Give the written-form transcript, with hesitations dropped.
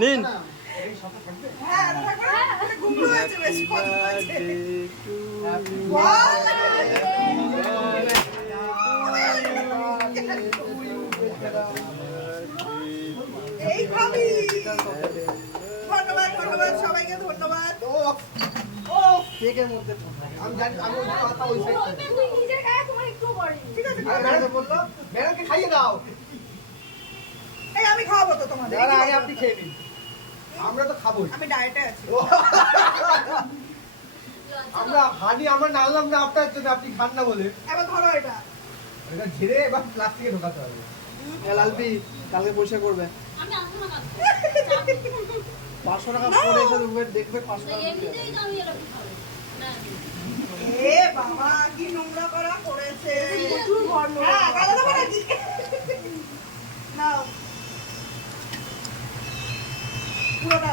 নিন। হ্যাঁ ঘুমলো হয়েছে বেশি কথা হয়েছে। এই খাবি। ধন্যবাদ ধন্যবাদ সবাইকে ধন্যবাদ। কেকের মধ্যে আমি জানি আমি ওই কথা ওই সাইড তুই নিজে খায় তোমার একটু করি ঠিক আছে ম্যাডাম বললো ম্যাডামকে খাইয়ে দাও। এই আমি খাওয়াবো তো তোমাদের। দাঁড়া আগে আপনি খেয়ে নিন, আমরা তো খাবোই। আমি ডায়েটে আছি। আমরা হানি আমরা নাড়লাম না আপনার জন্য, আপনি খান না বলে। এবার ধরো এটা। এটা ঝেড়ে এবার প্লাস্টিকে ঢোকাতে হবে। লালপি কালকে পয়সা করবে আমি আসবো না কালকে 500 টাকা পরে এসে দেখবে 500 টাকা এমনিতেই তো আমি এরকম খাবো না এ বাবা কি নোংরা করা করেছে। প্রচুর ঘর নোংরা। হ্যাঁ গালা দেবো নাকি? নাও পুরোটা